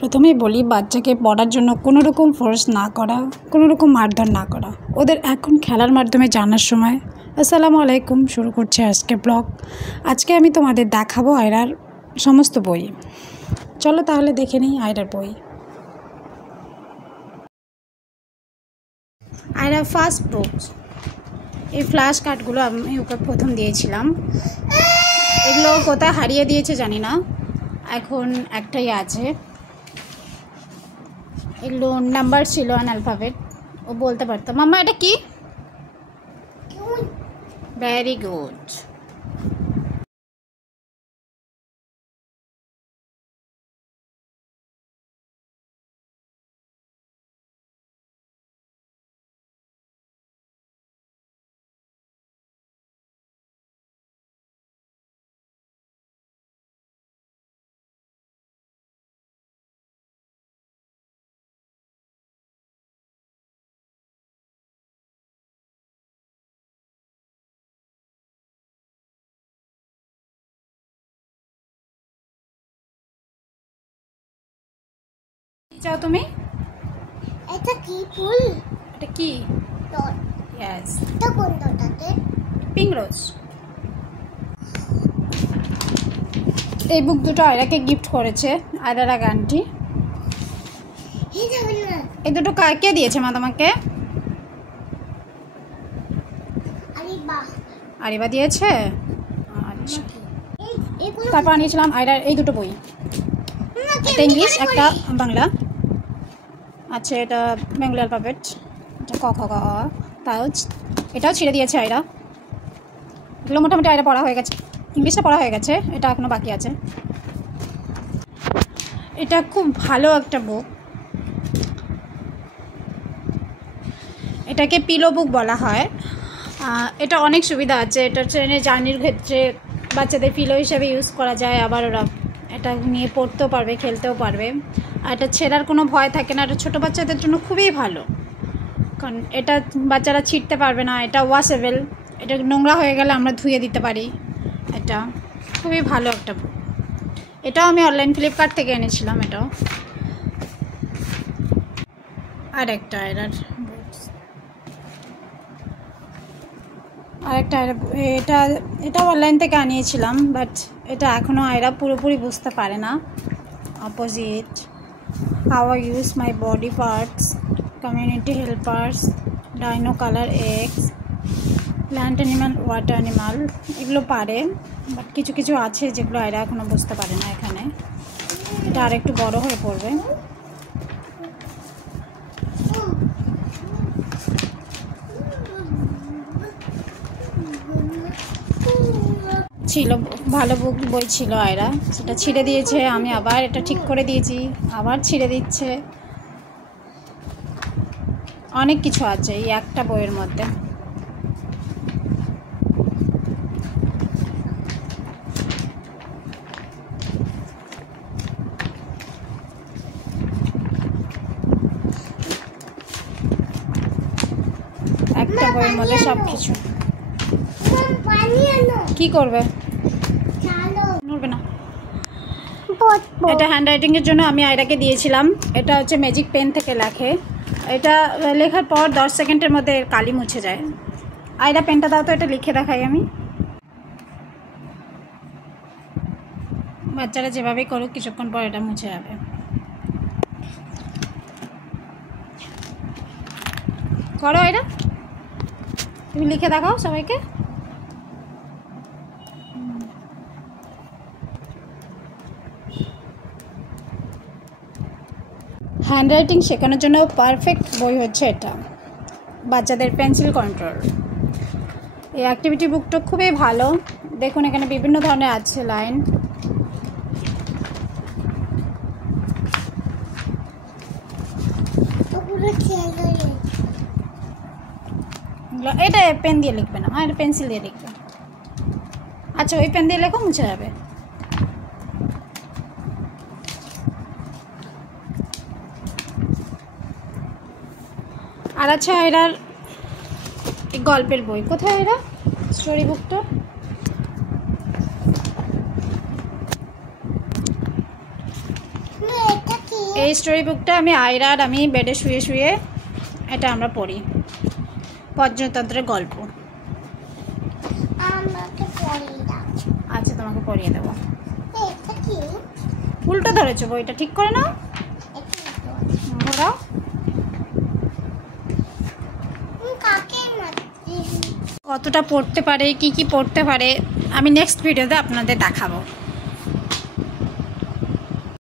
প্রথমেই বলি বাচ্চাকে পড়ার জন্য কোনো রকম ফোর্স না করা, কোনো রকম মারধর না করা, ওদের এখন খেলার মাধ্যমে জানার সময়। আসসালামু আলাইকুম, শুরু করছি আজকে ব্লগ। আজকে আমি তোমাদের দেখাবো আয়রার সমস্ত বই। চলো তাহলে দেখে নিই আয়রার বই। আয়রা ফার্স্ট বুকস, এই ফ্ল্যাশ কার্ডগুলো আমি ওকে প্রথম দিয়েছিলাম। এগুলো কোথায় হারিয়ে দিয়েছে জানি না, এখন একটাই আছে। এগুলো নাম্বার ছিল, অ্যালফাবেট, ও বলতে পারতো। মাম্মা এটা কি? Very good. চাও তুমি? এটা কি ফুল? এটা কি? ডট। ইয়েস। এটা কোন ডটাতে? পিঙ্ক রোজ। এই বুক দুটো আয়রাকে গিফট করেছে আয়রার এক আন্টি। এই দুটো কে দিয়েছে মা তোমাকে? আরিবা দিয়েছে। আচ্ছা, তারপর আনিয়েছিলাম আয়রার এই দুটো বই, একটা ইংলিশ একটা বাংলা। আচ্ছা, এটা বেঙ্গলি অ্যালফাবেট, এটা ক খ গ তাও এটাও ছিঁড়ে দিয়েছে আয়রা। এগুলো মোটামুটি আয়রা পড়া হয়ে গেছে, ইংলিশটা পড়া হয়ে গেছে, এটা এখনও বাকি আছে। এটা খুব ভালো একটা বুক, এটাকে পিলো বুক বলা হয়। এটা অনেক সুবিধা আছে, এটা ট্রেনের জার্নির ক্ষেত্রে বাচ্চাদের পিলো হিসাবে ইউজ করা যায়, আবার ওরা এটা নিয়ে পড়তেও পারবে, খেলতেও পারবে। আর এটা ছেঁড়ার কোনো ভয় থাকে না, এটা ছোটো বাচ্চাদের জন্য খুবই ভালো, কারণ এটা বাচ্চারা ছিঁড়তে পারবে না, এটা ওয়াশেবল, এটা নোংরা হয়ে গেলে আমরা ধুয়ে দিতে পারি। এটা খুবই ভালো একটা বুক। এটাও আমি অনলাইন ফ্লিপকার্ট থেকে এনেছিলাম। এটাও আর একটা আয়রার বুকস, আরেকটা এটা অনলাইন থেকে আনিয়েছিলাম, বাট এটা এখনও আয়রা পুরোপুরি বুঝতে পারে না। Opposite, how I use my body parts, community helpers, dino colour x, plant animal, water animal, এগুলো পারে, বাট কিছু কিছু আছে যেগুলো আয়রা এখনও বুঝতে পারে না। এখানে এটা আর একটু বড় হয়ে পড়বে। ছিল ভালো বই ছিল আয়রা, সেটা ছিঁড়ে দিয়েছে, আমি আবার এটা ঠিক করে দিয়েছি, আবার ছিঁড়ে দিচ্ছে। অনেক কিছু আছে এই একটা বইয়ের মধ্যে। একটা বইয়ের মধ্যে সব কিছু। কি করবে? নড়বে না। এটা হ্যান্ডরাইটিংয়ের জন্য আমি আয়রাকে দিয়েছিলাম। এটা হচ্ছে ম্যাজিক পেন থেকে লেখে, এটা লেখার পর 10 সেকেন্ডের মধ্যে কালি মুছে যায়। আয়রা পেনটা দাও তো, এটা লিখে দেখাই আমি। বাচ্চারা যেভাবেই করুক, কিছুক্ষণ পর এটা মুছে যাবে। করো আয়রা, তুমি লিখে দেখাও সবাইকে। হ্যান্ডরাইটিং শেখানোর জন্য পারফেক্ট বই হচ্ছে এটা, বাচ্চাদের পেন্সিল কন্ট্রোল। এই অ্যাক্টিভিটি বুকটা খুবই ভালো। দেখুন এখানে বিভিন্ন ধরনের আছে লাইন। এটা পেন দিয়ে লিখবে না, এটা পেন্সিল দিয়ে লিখবে। আচ্ছা, ওই পেন দিয়ে লেখো, মুছে যাবে। আর আছে এরার গল্পের বই, কোথায় এরা স্টোরি বুকটা? এই স্টোরি বুকটা আমি আয়রা আর আমি বেডে শুয়ে শুয়ে এটা আমরা পড়ি, পঞ্চতন্ত্রের গল্প। আমাকে পড়িয়ে দাও। আচ্ছা, তোমাকে পড়িয়ে দেবো। এটা কি? উল্টো ধরেছো বইটা, ঠিক করে নাও। এটা তো ঘোরাও। কাকে মারছি? কতটা পড়তে পারে, কি কি পড়তে পারে আমি নেক্সট ভিডিওতে আপনাদের দেখাবো।